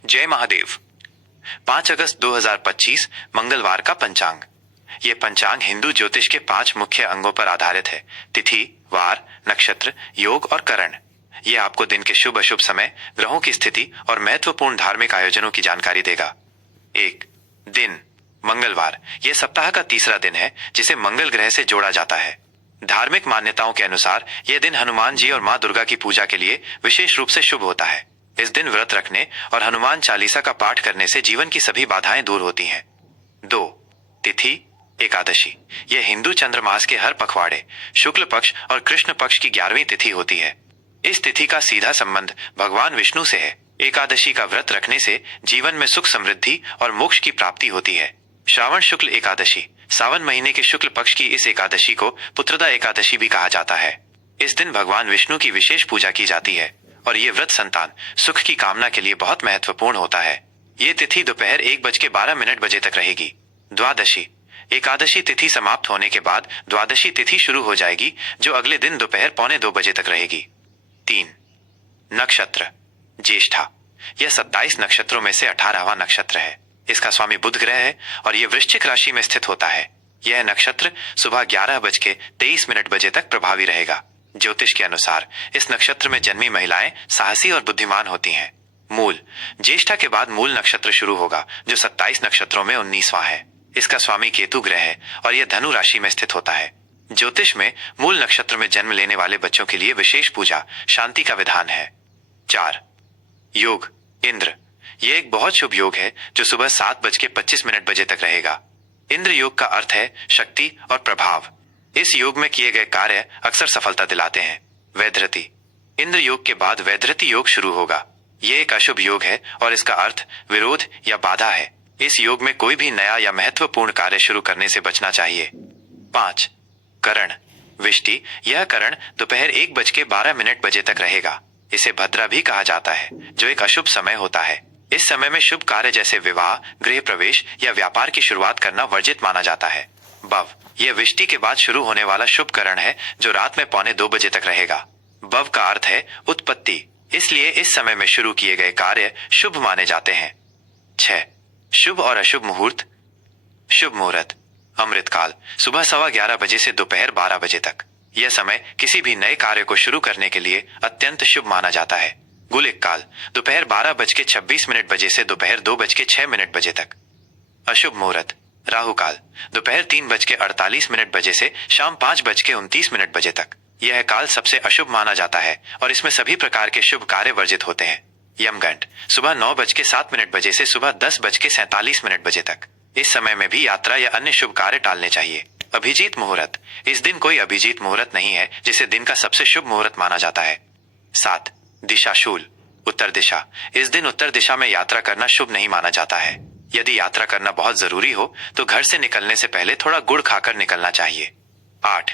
जय महादेव। 5 अगस्त 2025 मंगलवार का पंचांग। ये पंचांग हिंदू ज्योतिष के 5 मुख्य अंगों पर आधारित है: तिथि, वार, नक्षत्र, योग और करण। ये आपको दिन के शुभ अशुभ समय, ग्रहों की स्थिति और महत्वपूर्ण धार्मिक आयोजनों की जानकारी देगा। 1 दिन मंगलवार। यह सप्ताह का तीसरा दिन है जिसे मंगल ग्रह से जोड़ा जाता है। धार्मिक मान्यताओं के अनुसार यह दिन हनुमान जी और मां दुर्गा की पूजा के लिए विशेष रूप से शुभ होता है। इस दिन व्रत रखने और हनुमान चालीसा का पाठ करने से जीवन की सभी बाधाएं दूर होती हैं। 2 तिथि एकादशी। यह हिंदू चंद्रमास के हर पखवाड़े, शुक्ल पक्ष और कृष्ण पक्ष की 11वीं तिथि होती है। इस तिथि का सीधा संबंध भगवान विष्णु से है। एकादशी का व्रत रखने से जीवन में सुख, समृद्धि और मोक्ष की प्राप्ति होती है। श्रावण शुक्ल एकादशी। सावन महीने के शुक्ल पक्ष की इस एकादशी को पुत्रदा एकादशी भी कहा जाता है। इस दिन भगवान विष्णु की विशेष पूजा की जाती है और ये व्रत संतान सुख की कामना के लिए बहुत महत्वपूर्ण होता है। ये तिथि दोपहर 1:12 तक रहेगी। द्वादशी एकादशी तिथि समाप्त होने के बाद द्वादशी तिथि शुरू हो जाएगी, जो अगले दिन दोपहर 1:45 तक रहेगी। 3 नक्षत्र ज्येष्ठा। यह 27 नक्षत्रों में से 18वां नक्षत्र है। इसका स्वामी बुध ग्रह है और यह वृश्चिक राशि में स्थित होता है। यह नक्षत्र सुबह 11:23 तक प्रभावी रहेगा। ज्योतिष के अनुसार इस नक्षत्र में जन्मी महिलाएं साहसी और बुद्धिमान होती हैं। मूल ज्येष्ठा के बाद मूल नक्षत्र शुरू होगा, जो 27 नक्षत्रों में 19वां है। इसका स्वामी केतु ग्रह है और यह धनु राशि में स्थित होता है। ज्योतिष में मूल नक्षत्र में जन्म लेने वाले बच्चों के लिए विशेष पूजा, शांति का विधान है। 4 योग इंद्र। यह एक बहुत शुभ योग है जो सुबह 7:25 तक रहेगा। इंद्र योग का अर्थ है शक्ति और प्रभाव। इस योग में किए गए कार्य अक्सर सफलता दिलाते हैं। वैधृति। इंद्र योग के बाद वैधृति योग शुरू होगा। यह एक अशुभ योग है और इसका अर्थ विरोध या बाधा है। इस योग में कोई भी नया या महत्वपूर्ण कार्य शुरू करने से बचना चाहिए। 5 करण विष्टि। यह करण दोपहर 1:12 तक रहेगा। इसे भद्रा भी कहा जाता है, जो एक अशुभ समय होता है। इस समय में शुभ कार्य जैसे विवाह, गृह प्रवेश या व्यापार की शुरुआत करना वर्जित माना जाता है। बव यह विष्टि के बाद शुरू होने वाला शुभ करण है, जो रात में 1:45 तक रहेगा। बव का अर्थ है उत्पत्ति, इसलिए इस समय में शुरू किए गए कार्य शुभ माने जाते हैं। 6 शुभ और अशुभ मुहूर्त। शुभ मुहूर्त अमृतकाल सुबह 11:15 से दोपहर 12 तक। यह समय किसी भी नए कार्य को शुरू करने के लिए अत्यंत शुभ माना जाता है। गुलिक काल दोपहर 12:26 से दोपहर 2:06 तक। अशुभ मुहूर्त राहु काल दोपहर 3:48 से शाम 5:29 तक। यह काल सबसे अशुभ माना जाता है और इसमें सभी प्रकार के शुभ कार्य वर्जित होते हैं। यमगंड सुबह 9:07 से सुबह 10:47 तक। इस समय में भी यात्रा या अन्य शुभ कार्य टालने चाहिए। अभिजीत मुहूर्त। इस दिन कोई अभिजीत मुहूर्त नहीं है, जिसे दिन का सबसे शुभ मुहूर्त माना जाता है। 7 दिशाशूल उत्तर दिशा। इस दिन उत्तर दिशा में यात्रा करना शुभ नहीं माना जाता है। यदि यात्रा करना बहुत जरूरी हो तो घर से निकलने से पहले थोड़ा गुड़ खाकर निकलना चाहिए। 8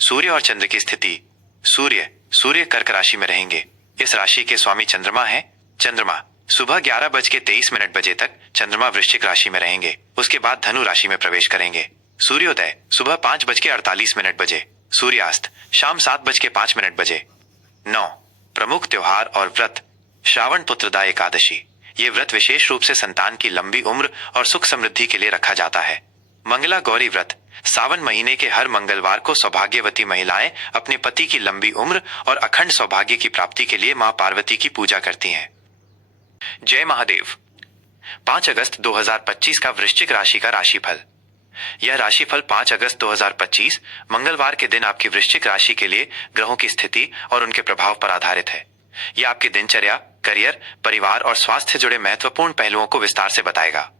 सूर्य और चंद्र की स्थिति। सूर्य कर्क राशि में रहेंगे। इस राशि के स्वामी चंद्रमा है। चंद्रमा सुबह 11:23 तक चंद्रमा वृश्चिक राशि में रहेंगे। उसके बाद धनु राशि में प्रवेश करेंगे। सूर्योदय सुबह 5:48 सूर्यास्त शाम 7:05 9 प्रमुख त्योहार और व्रत। श्रावण पुत्रदा एकादशी। ये व्रत विशेष रूप से संतान की लंबी उम्र और सुख समृद्धि के लिए रखा जाता है। मंगला गौरी व्रत। सावन महीने के हर मंगलवार को सौभाग्यवती महिलाएं अपने पति की लंबी उम्र और अखंड सौभाग्य की प्राप्ति के लिए मां पार्वती की पूजा करती हैं। जय महादेव। 5 अगस्त 2025 का वृश्चिक राशि का राशिफल। यह राशिफल 5 अगस्त 2025 मंगलवार के दिन आपकी वृश्चिक राशि के लिए ग्रहों की स्थिति और उनके प्रभाव पर आधारित है। यह आपकी दिनचर्या, करियर, परिवार और स्वास्थ्य से जुड़े महत्वपूर्ण पहलुओं को विस्तार से बताएगा।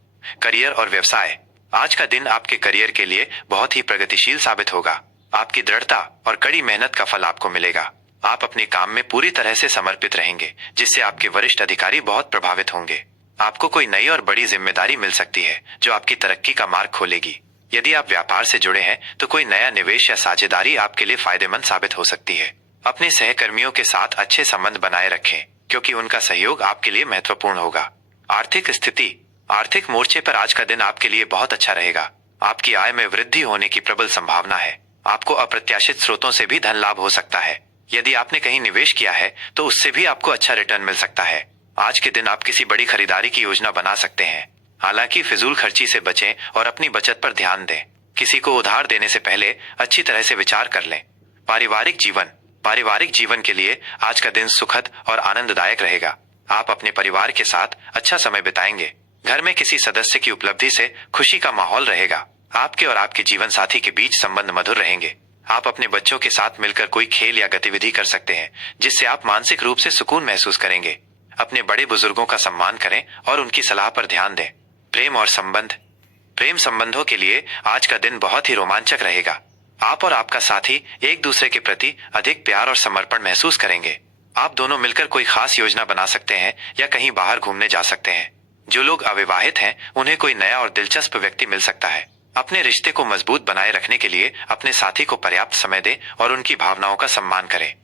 करियर और व्यवसाय। आज का दिन आपके करियर के लिए बहुत ही प्रगतिशील साबित होगा। आपकी दृढ़ता और कड़ी मेहनत का फल आपको मिलेगा। आप अपने काम में पूरी तरह से समर्पित रहेंगे, जिससे आपके वरिष्ठ अधिकारी बहुत प्रभावित होंगे। आपको कोई नई और बड़ी जिम्मेदारी मिल सकती है, जो आपकी तरक्की का मार्ग खोलेगी। यदि आप व्यापार से जुड़े हैं तो कोई नया निवेश या साझेदारी आपके लिए फायदेमंद साबित हो सकती है। अपने सहकर्मियों के साथ अच्छे संबंध बनाए रखें, क्योंकि उनका सहयोग आपके लिए महत्वपूर्ण होगा। आर्थिक स्थिति। आर्थिक मोर्चे पर आज का दिन आपके लिए बहुत अच्छा रहेगा। आपकी आय में वृद्धि होने की प्रबल संभावना है। आपको अप्रत्याशित स्रोतों से भी धन लाभ हो सकता है। यदि आपने कहीं निवेश किया है तो उससे भी आपको अच्छा रिटर्न मिल सकता है। आज के दिन आप किसी बड़ी खरीदारी की योजना बना सकते हैं। हालांकि फिजूल खर्ची से बचें और अपनी बचत पर ध्यान दें। किसी को उधार देने से पहले अच्छी तरह से विचार कर लें। पारिवारिक जीवन के लिए आज का दिन सुखद और आनंददायक रहेगा। आप अपने परिवार के साथ अच्छा समय बिताएंगे। घर में किसी सदस्य की उपलब्धि से खुशी का माहौल रहेगा। आपके और आपके जीवन साथी के बीच संबंध मधुर रहेंगे। आप अपने बच्चों के साथ मिलकर कोई खेल या गतिविधि कर सकते हैं, जिससे आप मानसिक रूप से सुकून महसूस करेंगे। अपने बड़े बुजुर्गों का सम्मान करें और उनकी सलाह पर ध्यान दें। प्रेम संबंधों के लिए आज का दिन बहुत ही रोमांचक रहेगा। आप और आपका साथी एक दूसरे के प्रति अधिक प्यार और समर्पण महसूस करेंगे। आप दोनों मिलकर कोई खास योजना बना सकते हैं या कहीं बाहर घूमने जा सकते हैं। जो लोग अविवाहित हैं, उन्हें कोई नया और दिलचस्प व्यक्ति मिल सकता है। अपने रिश्ते को मजबूत बनाए रखने के लिए अपने साथी को पर्याप्त समय दें और उनकी भावनाओं का सम्मान करें।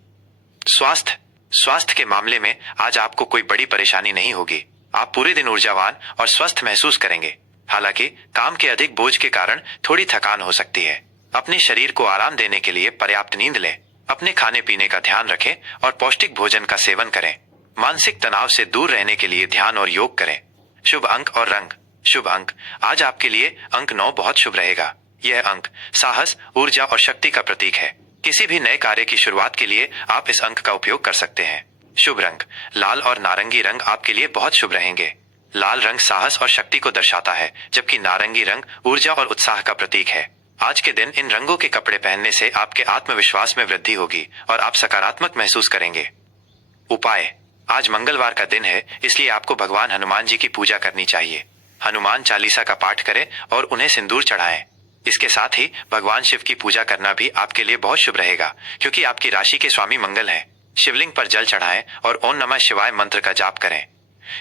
स्वास्थ्य के मामले में आज आपको कोई बड़ी परेशानी नहीं होगी। आप पूरे दिन ऊर्जावान और स्वस्थ महसूस करेंगे। हालांकि काम के अधिक बोझ के कारण थोड़ी थकान हो सकती है। अपने शरीर को आराम देने के लिए पर्याप्त नींद लें। अपने खाने पीने का ध्यान रखें और पौष्टिक भोजन का सेवन करें। मानसिक तनाव से दूर रहने के लिए ध्यान और योग करें। शुभ अंक और रंग। शुभ अंक आज आपके लिए अंक 9 बहुत शुभ रहेगा। यह अंक साहस, ऊर्जा और शक्ति का प्रतीक है। किसी भी नए कार्य की शुरुआत के लिए आप इस अंक का उपयोग कर सकते हैं। शुभ रंग लाल और नारंगी रंग आपके लिए बहुत शुभ रहेंगे। लाल रंग साहस और शक्ति को दर्शाता है, जबकि नारंगी रंग ऊर्जा और उत्साह का प्रतीक है। आज के दिन इन रंगों के कपड़े पहनने से आपके आत्मविश्वास में वृद्धि होगी और आप सकारात्मक महसूस करेंगे। उपाय। आज मंगलवार का दिन है, इसलिए आपको भगवान हनुमान जी की पूजा करनी चाहिए। हनुमान चालीसा का पाठ करें और उन्हें सिंदूर चढ़ाएं। इसके साथ ही भगवान शिव की पूजा करना भी आपके लिए बहुत शुभ रहेगा, क्योंकि आपकी राशि के स्वामी मंगल हैं। शिवलिंग पर जल चढ़ाएं और ओम नमः शिवाय मंत्र का जाप करें।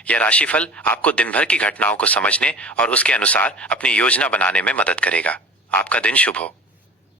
यह राशिफल आपको दिन भर की घटनाओं को समझने और उसके अनुसार अपनी योजना बनाने में मदद करेगा। आपका दिन शुभ हो।